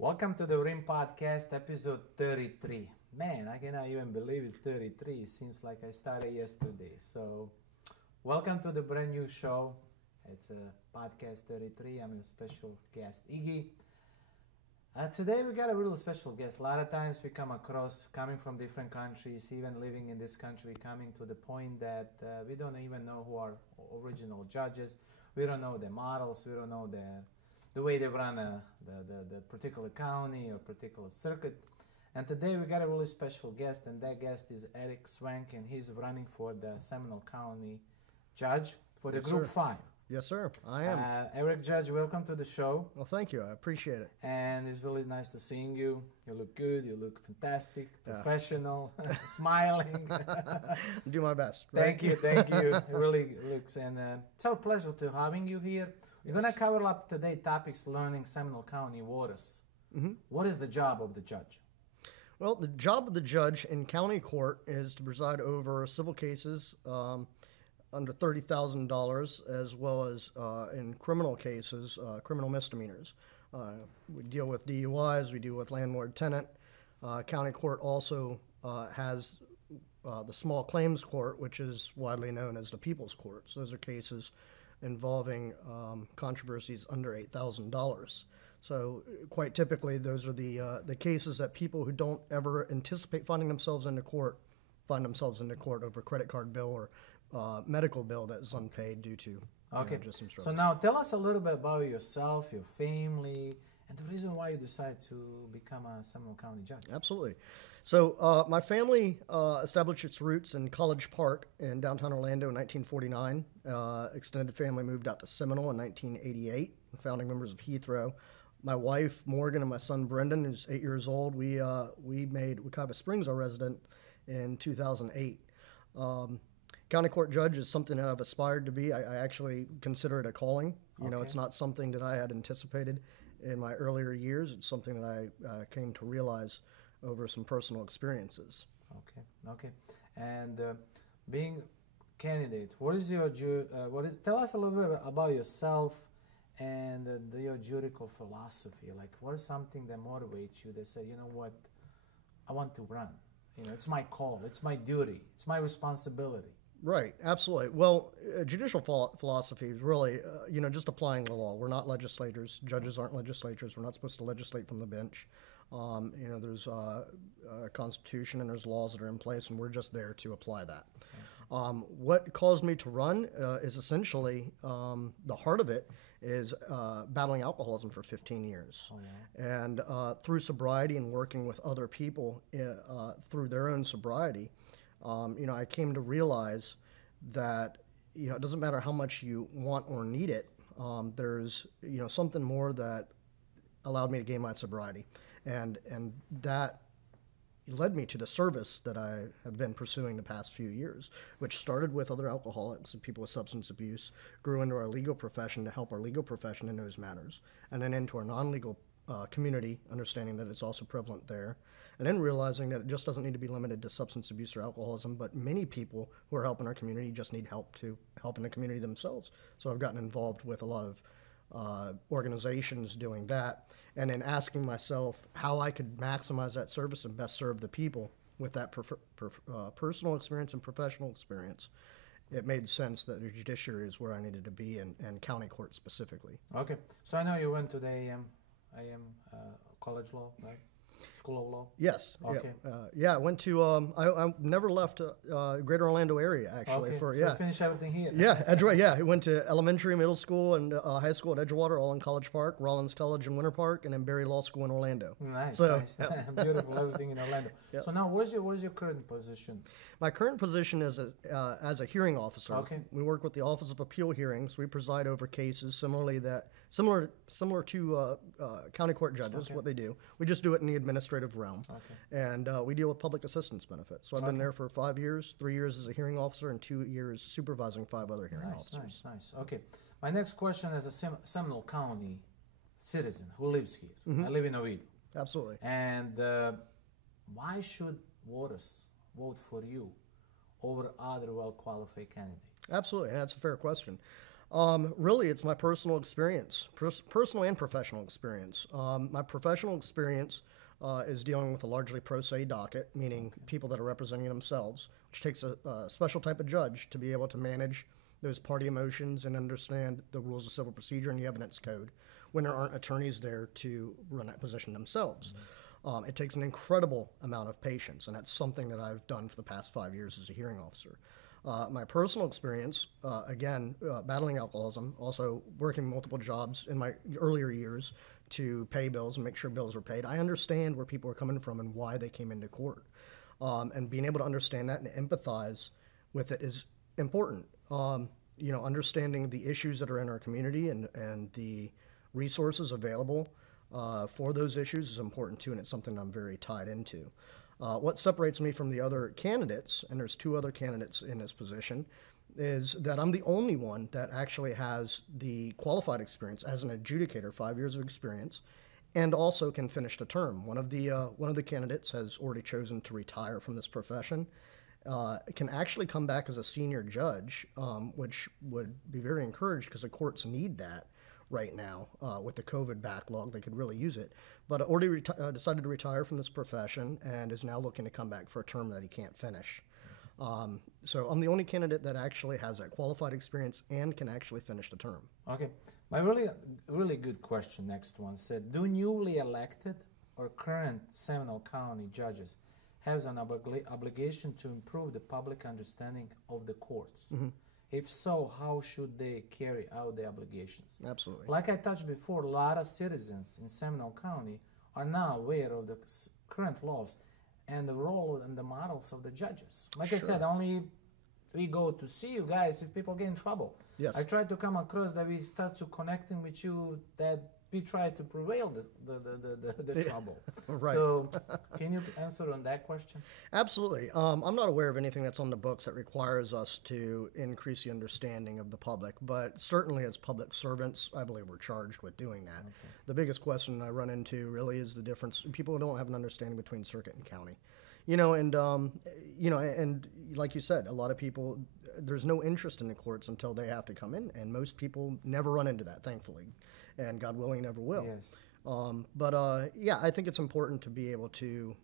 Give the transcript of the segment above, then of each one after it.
Welcome to the Rimm-PODCAST, episode 33. Man, I cannot even believe it's 33. It seems like I started yesterday. So, welcome to the brand new show. It's podcast 33. I'm your special guest, Iggy. Today we got a really special guest. A lot of times we come across, coming from different countries, even living in this country, coming to the point that we don't even know who are original judges. We don't know the models. We don't know the way they run the particular county or particular circuit. And today we got a really special guest, and that guest is Erik Swenk, and he's running for the Seminole County Judge for the Group 5. Yes, sir. I am. Erik Judge, welcome to the show. Well, thank you. I appreciate it. And it's really nice to seeing you. You look good. You look fantastic, professional, smiling. Do my best. Right? Thank you. It really looks, and it's our pleasure to having you here. We're going to cover up today topics learning Seminole County waters. Mm-hmm. What is the job of the judge? Well, the job of the judge in county court is to preside over civil cases under $30,000, as well as in criminal cases, criminal misdemeanors. We deal with DUIs, we deal with landlord-tenant. County court also has the small claims court, which is widely known as the people's court. So those are cases involving controversies under $8,000. So quite typically, those are the cases that people who don't ever anticipate finding themselves into court find themselves into court over a credit card bill or medical bill that is unpaid due to just some struggles. So now tell us a little bit about yourself, your family, and the reason why you decided to become a Seminole County judge. Absolutely. So my family established its roots in College Park in downtown Orlando in 1949. Extended family moved out to Seminole in 1988, founding members of Heathrow. My wife, Morgan, and my son, Brendan, who's 8 years old, we made Wekiva Springs our resident in 2008. County court judge is something that I've aspired to be. I actually consider it a calling. You know, it's not something that I had anticipated in my earlier years. It's something that I came to realize over some personal experiences. Okay. And being candidate, what is your tell us a little bit about yourself and your juridical philosophy. Like, what is something that motivates you that say, you know what, I want to run. You know, it's my call, it's my duty, it's my responsibility. Right, absolutely. Well, judicial philosophy is really, just applying the law. We're not legislators. Judges aren't legislators. We're not supposed to legislate from the bench. There's a constitution and there's laws that are in place, and we're just there to apply that. What caused me to run is essentially, the heart of it is battling alcoholism for 15 years. And through sobriety and working with other people through their own sobriety, I came to realize that, it doesn't matter how much you want or need it. There's, something more that allowed me to gain my sobriety. And that led me to the service that I have been pursuing the past few years, which started with other alcoholics and people with substance abuse, grew into our legal profession to help our legal profession in those matters, and then into our non-legal community, understanding that it's also prevalent there, and then realizing that it just doesn't need to be limited to substance abuse or alcoholism, but many people who are helping our community just need help to help in the community themselves. So I've gotten involved with a lot of organizations doing that, and then asking myself how I could maximize that service and best serve the people with that personal experience and professional experience. It made sense that the judiciary is where I needed to be, and county court specifically. Okay, so I know you went to the AM college law, right? School of Law? Yes. Okay. I went to, I never left Greater Orlando area, actually. So you finished everything here? Yeah, Edgewater, I went to elementary, middle school, and high school at Edgewater, all in College Park, Rollins College in Winter Park, and then Berry Law School in Orlando. Nice. Beautiful, everything in Orlando. Yep. So now, what's your current position? My current position is as a hearing officer. Okay. We work with the Office of Appeal Hearings. We preside over cases similar to county court judges, what they do. We just do it in the administrative realm. Okay. And we deal with public assistance benefits. So I've been there for 5 years, 3 years as a hearing officer, and 2 years supervising 5 other hearing officers. Nice. Okay. My next question is a Seminole County citizen who lives here. Mm-hmm. I live in Oviedo. Absolutely. And why should voters vote for you over other well-qualified candidates? Absolutely, and that's a fair question. Really, it's my personal experience, personal and professional experience. My professional experience is dealing with a largely pro se docket, meaning people that are representing themselves, which takes a special type of judge to be able to manage those party emotions and understand the rules of civil procedure and the evidence code when there aren't attorneys there to run that position themselves. It takes an incredible amount of patience, and that's something that I've done for the past 5 years as a hearing officer. My personal experience, again, battling alcoholism, also working multiple jobs in my earlier years to pay bills and make sure bills were paid. I understand where people are coming from and why they came into court. And being able to understand that and empathize with it is important. Understanding the issues that are in our community and the resources available for those issues is important too, and it's something I'm very tied into. What separates me from the other candidates, and there's 2 other candidates in this position, is that I'm the only one that actually has the qualified experience as an adjudicator, 5 years of experience, and also can finish the term. One of the candidates has already chosen to retire from this profession. Can actually come back as a senior judge, which would be very encouraged because the courts need that right now with the COVID backlog. They could really use it. But already decided to retire from this profession and is now looking to come back for a term that he can't finish. So I'm the only candidate that actually has that qualified experience and can actually finish the term. Okay. My really good question, next one, said, do newly elected or current Seminole County judges have an obligation to improve the public understanding of the courts? Mm-hmm. If so, how should they carry out the obligations? Absolutely. Like I touched before, a lot of citizens in Seminole County are now aware of the current laws and the role and the models of the judges. Like I said, only we go to see you guys if people get in trouble. Yes. I try to come across that we start to connecting with you, that we try to prevail the trouble. Right. So can you answer on that question? Absolutely. I'm not aware of anything that's on the books that requires us to increase the understanding of the public, but certainly as public servants, I believe we're charged with doing that. Okay. The biggest question I run into really is the difference. People don't have an understanding between circuit and county. And like you said, a lot of people, there's no interest in the courts until they have to come in, and most people never run into that, thankfully, and God willing, never will. Yes. I think it's important to be able to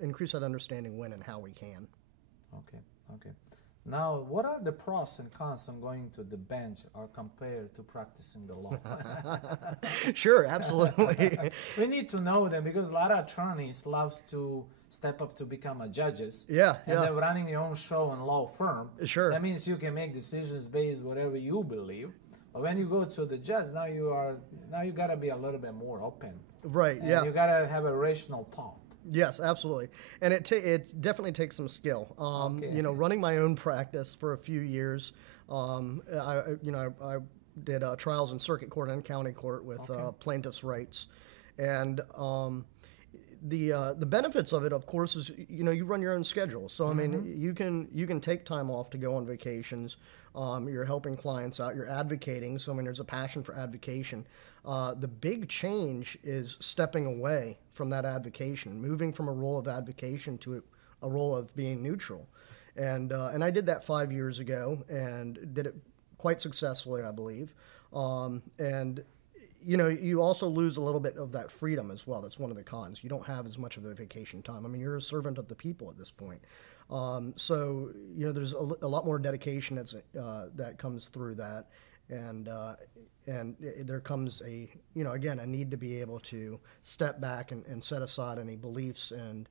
increase that understanding when and how we can. Okay. Now, what are the pros and cons of going to the bench or compared to practicing the law? Sure, absolutely. We need to know them because a lot of attorneys love to step up to become a judges. Yeah. And then running your own show and law firm. Sure. That means you can make decisions based whatever you believe. But when you go to the judge, now you gotta be a little bit more open. Right. And yeah. You gotta have a rational thought. Yes, absolutely, and it definitely takes some skill. Running my own practice for a few years, I did trials in circuit court and county court with plaintiffs' rights, and the benefits of it, of course, is you run your own schedule. So I mean, you can take time off to go on vacations. You're helping clients out. You're advocating. So I mean, there's a passion for advocation. The big change is stepping away from that advocation, moving from a role of advocation to a role of being neutral. And I did that 5 years ago and did it quite successfully, I believe. You also lose a little bit of that freedom as well. That's one of the cons. You don't have as much of the vacation time. I mean, you're a servant of the people at this point. There's a lot more dedication that comes through that. And there comes a need to be able to step back and set aside any beliefs and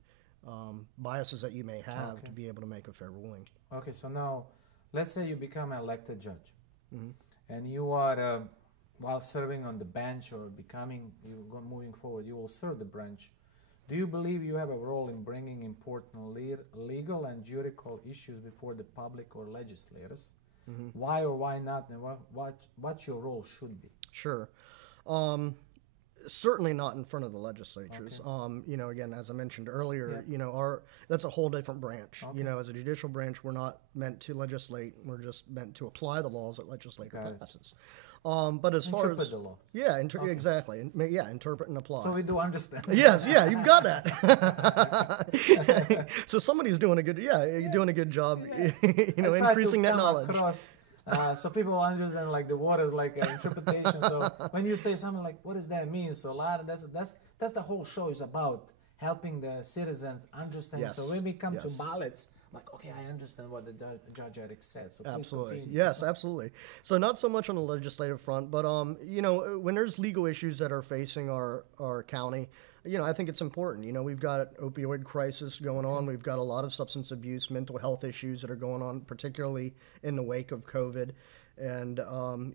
biases that you may have to be able to make a fair ruling. Okay, so now let's say you become an elected judge, and you are, while serving on the bench or moving forward, you will serve the branch. Do you believe you have a role in bringing important legal and juridical issues before the public or legislators? Why or why not, and what your role should be? Sure. Certainly not in front of the legislatures. Again, as I mentioned earlier, that's a whole different branch. As a judicial branch, we're not meant to legislate. We're just meant to apply the laws that legislature passes. But as far as the law. Exactly, interpret and apply. So we do understand. Yes, you've got that. So somebody's doing a good, you're doing a good job, increasing that knowledge. So people understand like the word is like an interpretation. So when you say something like, what does that mean? So a lot of that's the whole show is about, helping the citizens understand. Yes. So when we come to Yes. ballots, I'm like, okay, I understand what the Judge Erik said. So please Absolutely. continue. Yes, absolutely. So not so much on the legislative front, but you know, when there's legal issues that are facing our county, you know, I think it's important. You know, we've got opioid crisis going on. We've got a lot of substance abuse, mental health issues that are going on, particularly in the wake of COVID. And,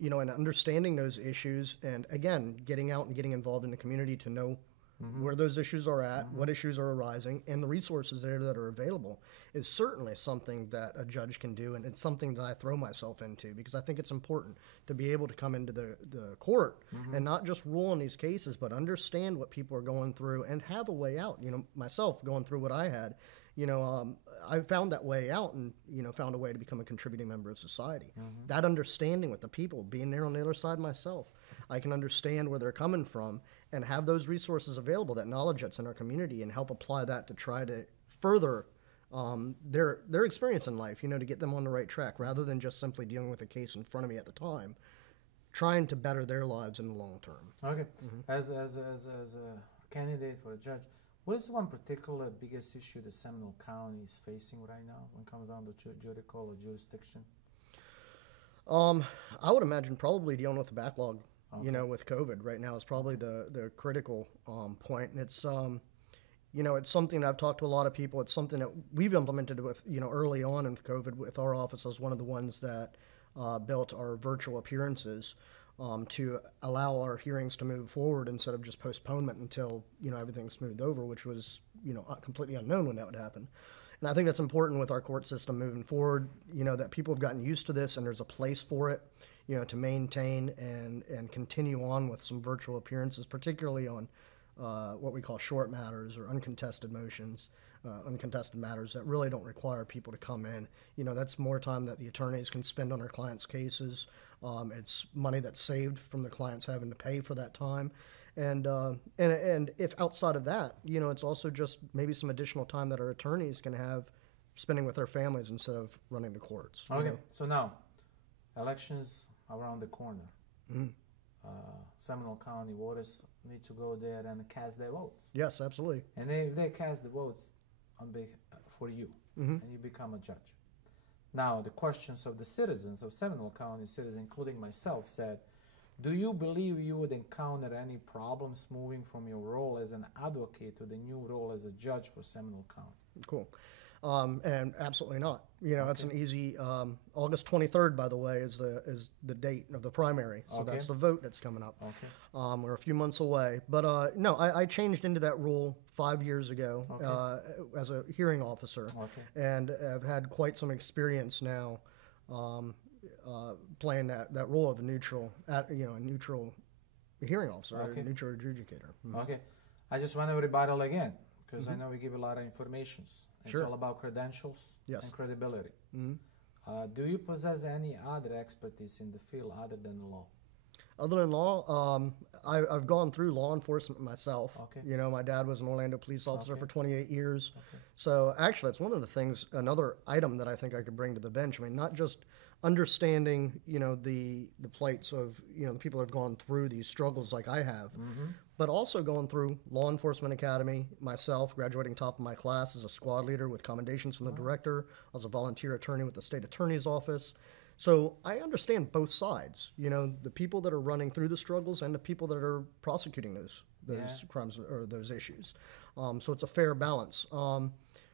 you know, and understanding those issues and, again, getting out and getting involved in the community to know where those issues are at, what issues are arising, and the resources there that are available is certainly something that a judge can do, and it's something that I throw myself into because I think it's important to be able to come into the court and not just rule on these cases, but understand what people are going through and have a way out. You know, myself going through what I had, you know, I found that way out and, you know, found a way to become a contributing member of society. That understanding with the people, being there on the other side myself, I can understand where they're coming from and have those resources available, that knowledge that's in our community, and help apply that to try to further their experience in life, you know, to get them on the right track rather than just simply dealing with a case in front of me at the time, trying to better their lives in the long term. Okay. As a candidate for a judge, what is one particular biggest issue the Seminole County is facing right now when it comes down to judicial or jurisdiction? I would imagine probably dealing with the backlog, you know, with COVID right now is probably the critical point. And it's, you know, it's something that I've talked to a lot of people. It's something that we've implemented with, you know, early on in COVID with our office as one of the ones that built our virtual appearances to allow our hearings to move forward instead of just postponement until, you know, everything's smoothed over, which was, you know, completely unknown when that would happen. And I think that's important with our court system moving forward, you know, that people have gotten used to this and there's a place for it, you know, to maintain and continue on with some virtual appearances, particularly on what we call short matters or uncontested motions, uncontested matters that really don't require people to come in. You know, that's more time that the attorneys can spend on their clients' cases. It's money that's saved from the clients having to pay for that time. And if outside of that, you know, it's also just maybe some additional time that our attorneys can have spending with their families instead of running to courts. Okay, You know? so now, elections around the corner. Seminole County voters need to go there and cast their votes. Yes, absolutely. And if they cast the votes for you, and you become a judge. Now, the questions of the citizens of Seminole County citizens, including myself, said, do you believe you would encounter any problems moving from your role as an advocate to the new role as a judge for Seminole County? Cool. And absolutely not. You know, it's an easy. August 23rd, by the way, is the date of the primary. So that's the vote that's coming up. Okay. We're a few months away. But no, I changed into that role 5 years ago as a hearing officer, and have had quite some experience now playing that role of a neutral, a neutral hearing officer, a neutral adjudicator. Okay. I just want to rebuttal again, because I know we give a lot of information. It's all about credentials and credibility. Do you possess any other expertise in the field other than the law? Other than law, I've gone through law enforcement myself. You know, my dad was an Orlando police officer for 28 years. So actually, it's one of the things, another item that I think I could bring to the bench. I mean, not just understanding, you know, the plights of, you know, the people that have gone through these struggles like I have, but also going through law enforcement academy myself, graduating top of my class as a squad leader with commendations from the director. I was a volunteer attorney with the state attorney's office. So I understand both sides, you know, the people that are running through the struggles and the people that are prosecuting those crimes or those issues. So it's a fair balance.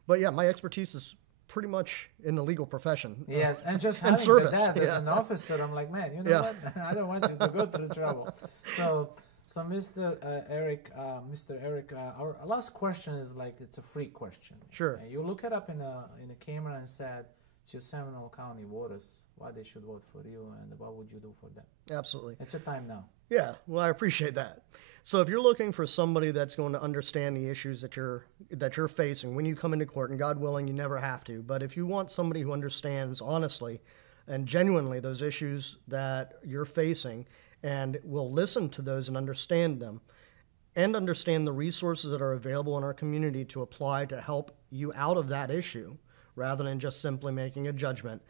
But yeah, my expertise is pretty much in the legal profession. Yes, and just having service, that as an officer, I'm like, man, you know what? I don't want you to go through trouble. So Mr. Erik, our last question is like, it's a free question. Sure. You look it up in a camera and said to Seminole County voters why they should vote for you and what would you do for them. Absolutely. It's your time now. Yeah, well, I appreciate that. So if you're looking for somebody that's going to understand the issues that you're facing when you come into court, and God willing, you never have to, but if you want somebody who understands honestly and genuinely those issues that you're facing and will listen to those and understand them and understand the resources that are available in our community to apply to help you out of that issue rather than just simply making a judgment,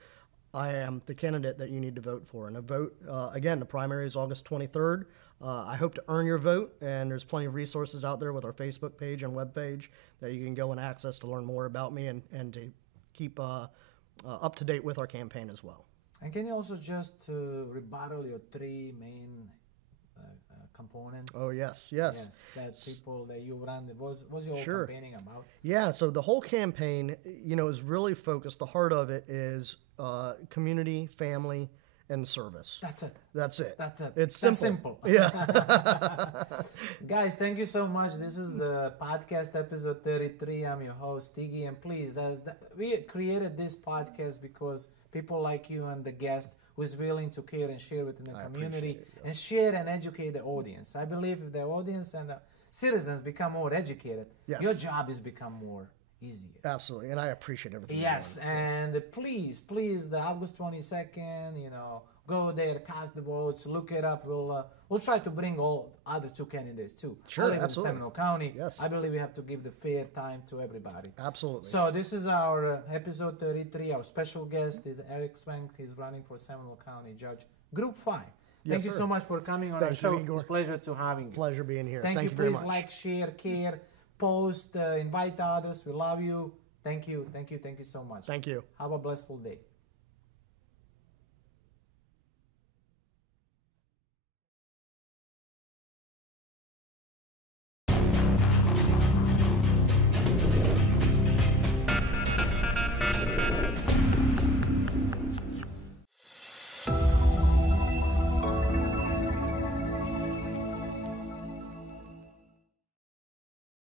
I am the candidate that you need to vote for. And a vote, again, the primary is August 23rd. I hope to earn your vote, and there's plenty of resources out there with our Facebook page and webpage that you can go and access to learn more about me and to keep up to date with our campaign as well. And can you also just rebuttal your three main components? Oh, yes. That people that you run, what's your whole campaigning about? Yeah, so the whole campaign, is really focused. The heart of it is community, family, and service. That's it. It's simple. Yeah. Guys, thank you so much. This is the podcast episode 33. I'm your host, Tiggy. And please, we created this podcast because people like you and the guest who is willing to care and share within the community and share and educate the audience. I believe if the audience and the citizens become more educated, your job is become more easier. Absolutely, and I appreciate everything. Yes, and please, the August 22nd, go there, cast the votes, look it up. We'll try to bring all other two candidates too. Sure, I live absolutely. in Seminole County. Yes. I believe we have to give the fair time to everybody. Absolutely. So this is our episode 33. Our special guest is Erik Swenk. He's running for Seminole County Judge, Group 5. Thank you so much for coming on our show. It's a pleasure to having you. Pleasure being here. Thank you very please much. Like, share, care, post, invite others. We love you. Thank you so much. Thank you. Have a blissful day.